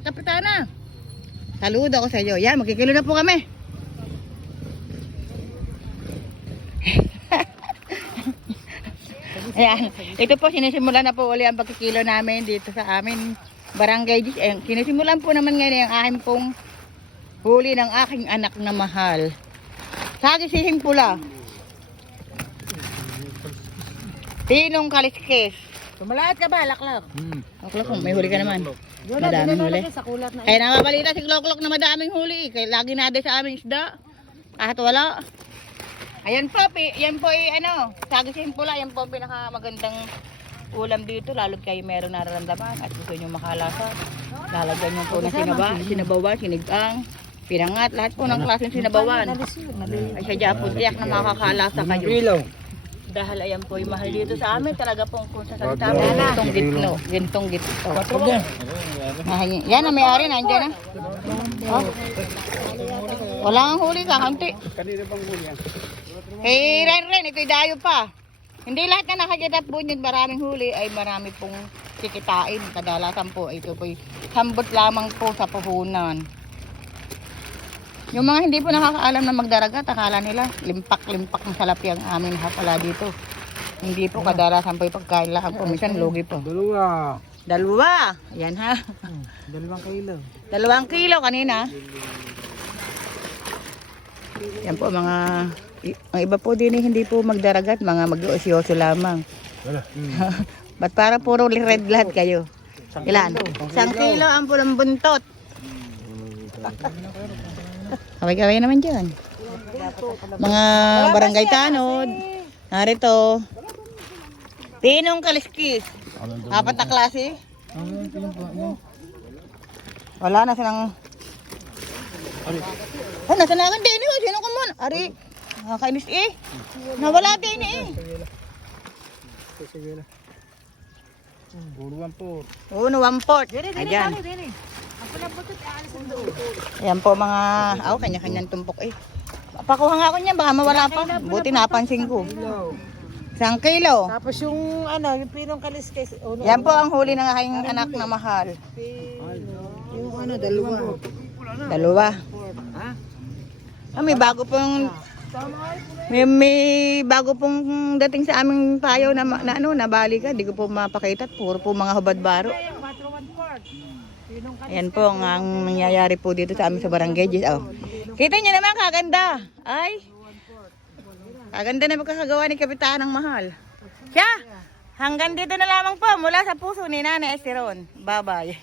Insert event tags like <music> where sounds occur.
Kapitana, saludo ako sa iyo. Yan, magkikilo na po kami. <laughs> Ayan, ito po sinisimulan na po uli ang pagkikilo namin dito sa amin barangay. Ayan, sinisimulan po naman ngayon ang aking pong huli ng aking anak na mahal. Sa gisihing pula. Tinong kaliskis. Tumalayat ka ba, laklak? Hmm. Oklok, may huli ka naman. Madaming huli. Kaya namabalita si Kloklok na madaming huli. Kaya lagi na sa aming isda. Kahit wala. Ayan po, pi, yan po ay ano, sagisin pula, yan po ang pinakamagandang ulam dito. Lalo kayo meron nararamdaman at gusto nyo makalasa. Lalagyan nyo po ng sinaba, sinabawan, sinigang, pinangat, lahat po ng klaseng sinabawan. Ay sadya po, tiyak na makakalasa kayo. Dahil ayan po yung mahal dito sa amin, talaga pong kung sa salita mo, gintong gitno, gintong gitno. Ah, y- yan ang may-ari, nandiyan na. Oh. Wala ang huli, kakamti. Kanina bang huli yan? Eh, Ren Ren, ito'y dayo pa. Hindi lahat na nakakita po yun, maraming huli ay marami pong kikitain. Kadalasan po, ito po'y sambot lamang po sa puhunan. Yung mga hindi po nakakaalam na magdaragat, akala nila limpak-limpak ng salapi ang amin hapala dito. Hindi po kadalasan po yung pagkain lang po. Minsan lugi po. Dalawa. Dalawa. Yan ha. Dalawang kilo. Dalawang kilo kanina. Yan po mga ang iba po din eh, hindi po magdaragat, mga mag-uusyoso lamang. Wala. <laughs> Ba't para puro red lahat kayo? Ilan? Isang kilo ang pulang buntot. Kaway-kaway naman dyan. Mga barangay tanod. Narito. Pinong kaliskis. Apat na klase. Wala na silang... Oh, nasa na kan din eh. Sino ka mo? Ari. Nakakainis eh. Nawala din eh. Sige na. Buruan po. Uno, one fourth. Ayan. Ayan po mga, aw, kanya-kanyang tumpok eh. Pakuha nga ako niyan, baka mawala pa. Buti napansin ko. Isang kilo. Tapos yung ano, yung pinong kaliskes. Uno, Yan po ang huli ng aking anak na mahal. yung ano, dalawa. Dalawa. Ha? Ah, may bago pong may, may bago pong dating sa aming payaw na, na ano, nabali ka. Di ko po mapakita. Puro po mga hubad baro. Ayan po ang, ang nangyayari po dito sa amin sa barangay. Oh. Kita niyo naman, kaganda. Ay. Kaganda na magkakagawa ni Kapitan ng mahal. Siya, hanggang dito na lamang po mula sa puso ni Nana Esteron. Bye-bye.